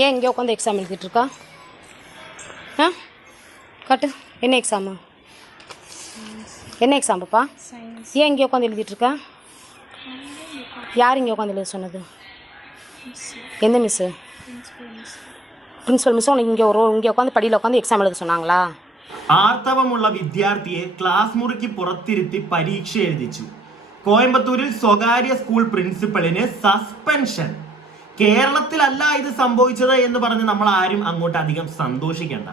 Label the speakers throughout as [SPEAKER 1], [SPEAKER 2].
[SPEAKER 1] ஏன் இங்கே உட்காந்து எக்ஸாம் எழுதிட்டு இருக்கா ஆ காட்டு என்ன எக்ஸாமு என்ன எக்ஸாம் பாப்பா
[SPEAKER 2] சயின்ஸ்
[SPEAKER 1] ஏன் இங்கே உட்காந்து எழுதிட்டு இருக்கா யார் இங்கே உட்காந்து எழுத சொன்னது எந்த miss
[SPEAKER 2] principal miss
[SPEAKER 1] principal miss உனக்கு இங்கே ஒரு இங்கே உட்காந்து படியில் உட்காந்து எக்ஸாம் எழுத சொன்னாங்களா
[SPEAKER 3] ആർത്തവമുള്ള വിദ്യാർത്ഥിയെ ക്ലാസ് മുറിക്ക് പുറത്തിരുത്തി പരീക്ഷ എഴുതിച്ചു കോയമ്പത്തൂരിൽ സ്വകാര്യ സ്കൂൾ പ്രിൻസിപ്പലിന് സസ്പെൻഷൻ കേരളത്തിലല്ല ഇത് സംഭവിച്ചത് എന്ന് പറഞ്ഞ് നമ്മൾ ആരും അങ്ങോട്ട് അധികം സന്തോഷിക്കേണ്ട.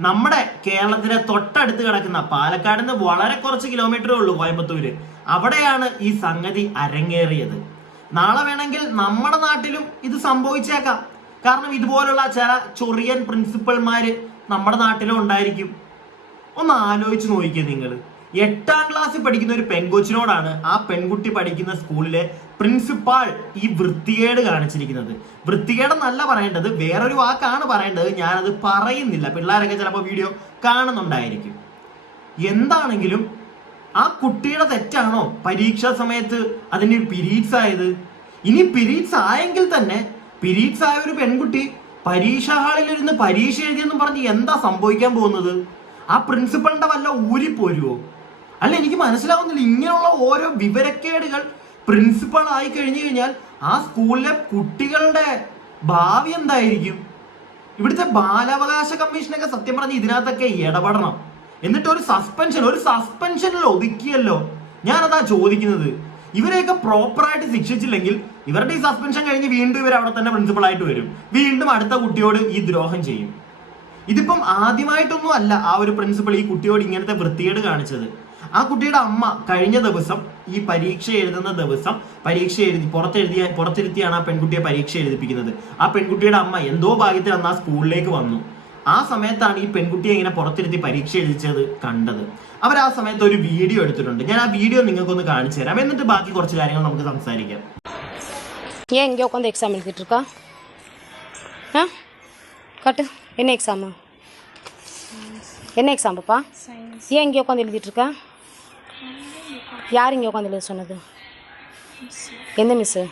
[SPEAKER 3] നമ്മുടെ കേരളത്തിലെ തൊട്ടടുത്ത് കിടക്കുന്ന പാലക്കാട് നിന്ന് വളരെ കുറച്ച് കിലോമീറ്ററേ ഉള്ളൂ കോയമ്പത്തൂര്. അവിടെയാണ് ഈ സംഗതി അരങ്ങേറിയത്. നാളെ വേണമെങ്കിൽ നമ്മുടെ നാട്ടിലും ഇത് സംഭവിച്ചേക്കാം. കാരണം ഇതുപോലുള്ള ചില ചൊറിയൻ പ്രിൻസിപ്പൽമാര് നമ്മുടെ നാട്ടിലും ഉണ്ടായിരിക്കും. ഒന്ന് ആലോചിച്ച് നോക്കിയേ നിങ്ങൾ എട്ടാം ക്ലാസ്സിൽ പഠിക്കുന്ന ഒരു പെൺകൊച്ചിനോടാണ് ആ പെൺകുട്ടി പഠിക്കുന്ന സ്കൂളിലെ പ്രിൻസിപ്പാൾ ഈ വൃത്തികേട് കാണിച്ചിരിക്കുന്നത്. വൃത്തികേടെന്നല്ല പറയേണ്ടത് വേറൊരു വാക്കാണ് പറയേണ്ടത് ഞാനത് പറയുന്നില്ല. പിള്ളേരൊക്കെ ചിലപ്പോൾ വീഡിയോ കാണുന്നുണ്ടായിരിക്കും. എന്താണെങ്കിലും ആ കുട്ടിയുടെ തെറ്റാണോ? പരീക്ഷാ സമയത്ത് അതിന് പിരീഡ്സ് ആയത്? ഇനി പിരീഡ്സ് ആയെങ്കിൽ തന്നെ പിരീഡ്സ് ആയ ഒരു പെൺകുട്ടി പരീക്ഷാ ഹാളിൽ ഇരുന്ന് പരീക്ഷ എഴുതിയെന്നും പറഞ്ഞ് എന്താ സംഭവിക്കാൻ പോകുന്നത്? ആ പ്രിൻസിപ്പളിന്റെ വല്ല ഊരിപ്പോരുവോ? അല്ല എനിക്ക് മനസ്സിലാവുന്നില്ല. ഇങ്ങനെയുള്ള ഓരോ വിവരക്കേടുകൾ പ്രിൻസിപ്പൾ ആയി കഴിഞ്ഞു കഴിഞ്ഞാൽ ആ സ്കൂളിലെ കുട്ടികളുടെ ഭാവി എന്തായിരിക്കും? ഇവിടുത്തെ ബാലാവകാശ കമ്മീഷനൊക്കെ സത്യം പറഞ്ഞ് ഇതിനകത്തൊക്കെ ഇടപെടണം. എന്നിട്ട് ഒരു സസ്പെൻഷൻ ഒരു സസ്പെൻഷനിൽ ഒതുക്കിയല്ലോ. ഞാനതാ ചോദിക്കുന്നത്. ഇവരെയൊക്കെ പ്രോപ്പറായിട്ട് ശിക്ഷിച്ചില്ലെങ്കിൽ ഇവരുടെ ഈ സസ്പെൻഷൻ കഴിഞ്ഞ് വീണ്ടും ഇവർ അവിടെ തന്നെ പ്രിൻസിപ്പൾ ആയിട്ട് വരും. വീണ്ടും അടുത്ത കുട്ടിയോട് ഈ ദ്രോഹം ചെയ്യും. ഇതിപ്പം ആദ്യമായിട്ടൊന്നും അല്ല ആ ഒരു പ്രിൻസിപ്പൾ ഈ കുട്ടിയോട് ഇങ്ങനത്തെ വൃത്തികേട് കാണിച്ചത്. ആ കുട്ടിയുടെ അമ്മ കഴിഞ്ഞ ദിവസം ഈ പരീക്ഷ എഴുതുന്ന ദിവസം പരീക്ഷ എഴുതി പുറത്തെഴുതിയ പുറത്തിരുത്തിയാണ് ആ പെൺകുട്ടിയെ പരീക്ഷ എഴുതിപ്പിക്കുന്നത് ആ പെൺകുട്ടിയുടെ അമ്മ എന്തോ ഭാഗ്യത്തിൽ അന്ന് ആ സ്കൂളിലേക്ക് വന്നു ആ സമയത്താണ് ഈ പെൺകുട്ടിയെ ഇങ്ങനെ പുറത്തിരുത്തി പരീക്ഷ എഴുതിച്ചത് കണ്ടത് അവർ ആ സമയത്ത് ഒരു വീഡിയോ എടുത്തിട്ടുണ്ട് ഞാൻ ആ വീഡിയോ നിങ്ങൾക്കൊന്ന് കാണിച്ചു തരാം എന്നിട്ട് ബാക്കി കുറച്ച് കാര്യങ്ങൾ നമുക്ക് സംസാരിക്കാം
[SPEAKER 1] ஏன் இங்கே உட்காந்து எக்ஸாம் எழுதிட்டு இருக்கா ஆ காட்டு என்ன எக்ஸாமு என்ன எக்ஸாம் பாப்பா
[SPEAKER 2] സയൻസ്
[SPEAKER 1] ஏன் இங்கே உட்காந்து எழுதிட்டு இருக்கா யார் இங்கே உட்காந்து எழுத சொன்னது? எந்த மிஸ்ஸு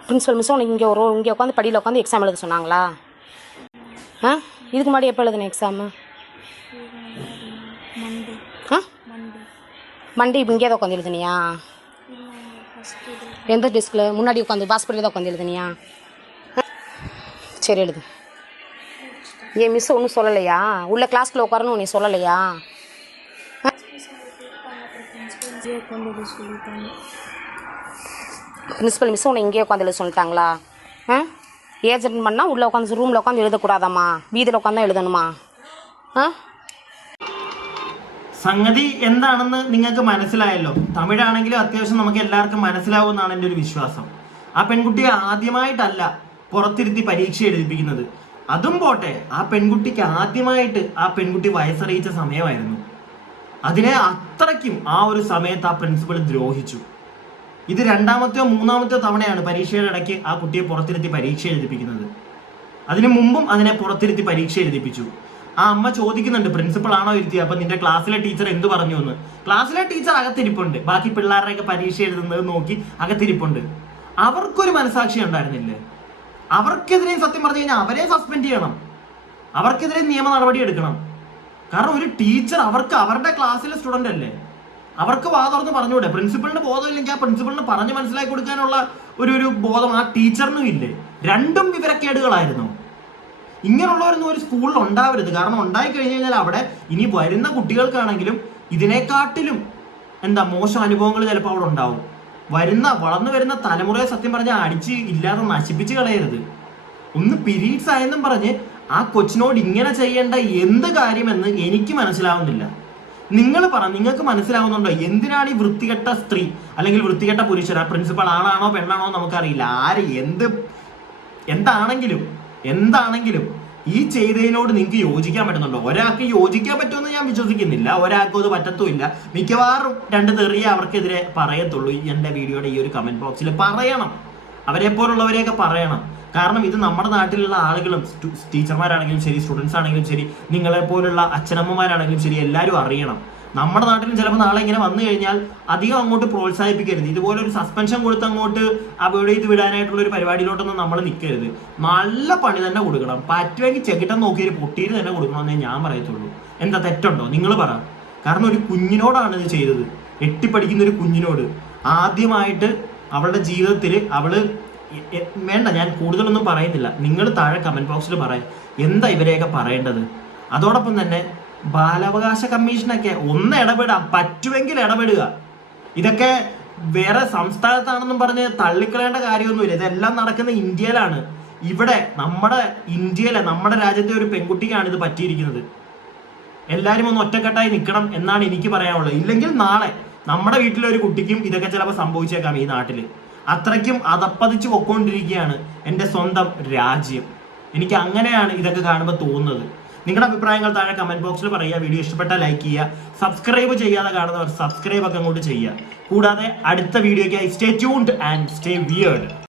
[SPEAKER 1] பிரின்ஸிபல் மிஸ் உனக்கு இங்கே ஒரு இங்கே உட்காந்து படியில் உட்காந்து எக்ஸாம் எழுத சொன்னாங்களா? ஆ? இதுக்கு முன்னாடி எப்போ எழுதுன எக்ஸாமு ஆ? மண்டே இப்போ இங்கே தான் உட்காந்து எழுதுனியா? எந்த டெஸ்கில் முன்னாடி உட்காந்து பாஸ்பரியில் தான் உட்காந்து எழுதுனியா? சரி எழுது. ஏன் மிஸ் ஒன்றும் சொல்லலையா? உள்ள கிளாஸ்க்குள்ளே உட்காரணும் நீ சொல்லலையா?
[SPEAKER 2] പ്രിൻസിപ്പൽ കൊണ്ടത് சொல்லிட்டாங்க
[SPEAKER 1] பிரின்சிபல் மிஸ் உன்னை இங்கேயே உட்காந்து எழுத சொல்லிட்டாங்களா ஆ ஏஜென்ட் பண்ணால் உள்ளே உட்காந்து ரூமில் உட்காந்து எழுதக்கூடாதாம்மா வீதியில் உட்காந்து எழுதணுமா ஆ
[SPEAKER 3] സംഗതി എന്താണെന്ന് നിങ്ങൾക്ക് മനസ്സിലായല്ലോ തമിഴാണെങ്കിലും അത്യാവശ്യം നമുക്ക് എല്ലാവർക്കും മനസ്സിലാവുമെന്നാണ് എൻ്റെ ഒരു വിശ്വാസം ആ പെൺകുട്ടിയെ ആദ്യമായിട്ടല്ല പുറത്തിരുത്തി പരീക്ഷ എഴുതിപ്പിക്കുന്നത് അതും പോട്ടെ ആ പെൺകുട്ടിക്ക് ആദ്യമായിട്ട് ആ പെൺകുട്ടി വയസ്സറിയിച്ച സമയമായിരുന്നു അതിനെ അത്രയ്ക്കും ആ ഒരു സമയത്ത് ആ പ്രിൻസിപ്പൾ ദ്രോഹിച്ചു. ഇത് രണ്ടാമത്തെയോ മൂന്നാമത്തെയോ തവണയാണ് പരീക്ഷയുടെ ഇടയ്ക്ക് ആ കുട്ടിയെ പുറത്തിരുത്തി പരീക്ഷ എഴുതിപ്പിക്കുന്നത്. അതിനു മുമ്പും അതിനെ പുറത്തിരുത്തി പരീക്ഷ എഴുതിപ്പിച്ചു. ആ അമ്മ ചോദിക്കുന്നുണ്ട് പ്രിൻസിപ്പൾ ആണോ ഇരുത്തി? അപ്പൊ നിന്റെ ക്ലാസ്സിലെ ടീച്ചർ എന്ത് പറഞ്ഞു എന്ന്? ക്ലാസ്സിലെ ടീച്ചർ അകത്തിരിപ്പുണ്ട്. ബാക്കി പിള്ളേരുടെയൊക്കെ പരീക്ഷ എഴുതുന്നത് നോക്കി അകത്തിരിപ്പുണ്ട്. അവർക്കൊരു മനസാക്ഷി ഉണ്ടായിരുന്നില്ലേ? അവർക്കെതിരെയും സത്യം പറഞ്ഞു കഴിഞ്ഞാൽ അവരെ സസ്പെൻഡ് ചെയ്യണം. അവർക്കെതിരെ നിയമ നടപടി എടുക്കണം. കാരണം ഒരു ടീച്ചർ അവർക്ക് അവരുടെ ക്ലാസ്സിലെ സ്റ്റുഡന്റ് അല്ലേ? അവർക്ക് വാതർന്ന് പറഞ്ഞുകൂടെ? പ്രിൻസിപ്പളിന് ബോധമില്ലെങ്കിൽ ആ പ്രിൻസിപ്പളിന് പറഞ്ഞ് മനസ്സിലാക്കി കൊടുക്കാനുള്ള ഒരു ഒരു ബോധം ആ ടീച്ചറിനും ഇല്ലേ? രണ്ടും വിവരക്കേടുകളായിരുന്നു. ഇങ്ങനെയുള്ളവരൊന്നും ഒരു സ്കൂളിൽ ഉണ്ടാവരുത്. കാരണം ഉണ്ടായി കഴിഞ്ഞു കഴിഞ്ഞാൽ അവിടെ ഇനി വരുന്ന കുട്ടികൾക്കാണെങ്കിലും ഇതിനെക്കാട്ടിലും എന്താ മോശം അനുഭവങ്ങൾ ചിലപ്പോൾ അവിടെ ഉണ്ടാവും. വരുന്ന വളർന്നു വരുന്ന തലമുറയെ സത്യം പറഞ്ഞാൽ അടിച്ച് ഇല്ലാതെ നശിപ്പിച്ച് കളയരുത്. ഒന്ന് പിരീഡ്സ് ആയെന്നും പറഞ്ഞ് ആ കൊച്ചിനോട് ഇങ്ങനെ ചെയ്യേണ്ട എന്ത് കാര്യമെന്ന് എനിക്ക് മനസ്സിലാവുന്നില്ല. നിങ്ങൾ പറ നിങ്ങൾക്ക് മനസ്സിലാവുന്നുണ്ടോ? എന്തിനാണ് ഈ വൃത്തികെട്ട സ്ത്രീ അല്ലെങ്കിൽ വൃത്തികെട്ട പുരുഷൻ ആ പ്രിൻസിപ്പൾ ആണാണോ പെണ്ണാണോ നമുക്കറിയില്ല. ആര് എന്ത് എന്താണെങ്കിലും എന്താണെങ്കിലും ഈ ചെയ്തതിനോട് നിങ്ങൾക്ക് യോജിക്കാൻ പറ്റുന്നുണ്ടോ? ഒരാൾക്ക് യോജിക്കാൻ പറ്റുമെന്ന് ഞാൻ വിശ്വസിക്കുന്നില്ല. ഒരാൾക്കും അത് പറ്റത്തുമില്ല. മിക്കവാറും രണ്ട് തെറിയെ അവർക്കെതിരെ പറയത്തുള്ളൂ. എന്റെ വീഡിയോയുടെ ഈ ഒരു കമന്റ് ബോക്സിൽ പറയണം. അവരെ പോലുള്ളവരെയൊക്കെ പറയണം. കാരണം ഇത് നമ്മുടെ നാട്ടിലുള്ള ആളുകളും ടീച്ചർമാരാണെങ്കിലും ശരി സ്റ്റുഡൻസ് ആണെങ്കിലും ശരി നിങ്ങളെ പോലുള്ള അച്ഛനമ്മമാരാണെങ്കിലും ശരി എല്ലാവരും അറിയണം. നമ്മുടെ നാട്ടിലും ചിലപ്പോൾ നാളെ ഇങ്ങനെ വന്നു കഴിഞ്ഞാൽ അധികം അങ്ങോട്ട് പ്രോത്സാഹിപ്പിക്കരുത്. ഇതുപോലെ ഒരു സസ്പെൻഷൻ കൊടുത്ത് അങ്ങോട്ട് അവോയ്ഡ് ഇത് വിടാനായിട്ടുള്ള ഒരു പരിപാടിയിലോട്ടൊന്നും നമ്മൾ നിൽക്കരുത് നല്ല പണി തന്നെ കൊടുക്കണം. പറ്റുമെങ്കിൽ ചെകിട്ടം നോക്കി ഒരു പൊട്ടിയിൽ തന്നെ കൊടുക്കണമെന്നേ ഞാൻ പറയത്തുള്ളൂ. എന്താ തെറ്റുണ്ടോ? നിങ്ങൾ പറ. കാരണം ഒരു കുഞ്ഞിനോടാണ് ഇത് ചെയ്തത്. എട്ടിപ്പടിക്കുന്ന ഒരു കുഞ്ഞിനോട്. ആദ്യമായിട്ട് അവളുടെ ജീവിതത്തിൽ അവൾ വേണ്ട ഞാൻ കൂടുതലൊന്നും പറയുന്നില്ല നിങ്ങൾ താഴെ കമന്റ് ബോക്സിൽ പറയാം. എന്താ ഇവരെയൊക്കെ പറയേണ്ടത്? അതോടൊപ്പം തന്നെ ബാലാവകാശ കമ്മീഷനൊക്കെ ഒന്ന് ഇടപെടാം. പറ്റുമെങ്കിൽ ഇടപെടുക. ഇതൊക്കെ വേറെ സംസ്ഥാനത്താണെന്നും പറഞ്ഞ് തള്ളിക്കളയേണ്ട കാര്യമൊന്നുമില്ല. ഇതെല്ലാം നടക്കുന്ന ഇന്ത്യയിലാണ്. ഇവിടെ നമ്മുടെ ഇന്ത്യയിലെ നമ്മുടെ രാജ്യത്തെ ഒരു പെൺകുട്ടിക്കാണ് ഇത് പറ്റിയിരിക്കുന്നത്. എല്ലാവരും ഒന്ന് ഒറ്റക്കെട്ടായി നിൽക്കണം എന്നാണ് എനിക്ക് പറയാനുള്ളത്. ഇല്ലെങ്കിൽ നാളെ നമ്മുടെ വീട്ടിലെ ഒരു കുട്ടിക്കും ഇതൊക്കെ ചിലപ്പോൾ സംഭവിച്ചേക്കാം ഈ നാട്ടിൽ അത്രയ്ക്കും അതപ്പതിച്ച് പൊക്കോണ്ടിരിക്കുകയാണ് എന്റെ സ്വന്തം രാജ്യം. എനിക്ക് അങ്ങനെയാണ് ഇതൊക്കെ കാണുമ്പോൾ തോന്നുന്നത്. നിങ്ങളുടെ അഭിപ്രായങ്ങൾ താഴെ കമന്റ് ബോക്സിൽ പറയുക. വീഡിയോ ഇഷ്ടപ്പെട്ടാൽ ലൈക്ക് ചെയ്യുക. സബ്സ്ക്രൈബ് ചെയ്യാതെ കാണുന്നവർ സബ്സ്ക്രൈബ് ഒക്കെ അങ്ങോട്ട് ചെയ്യുക. കൂടാതെ അടുത്ത വീഡിയോയ്ക്കായി stay tuned and stay weird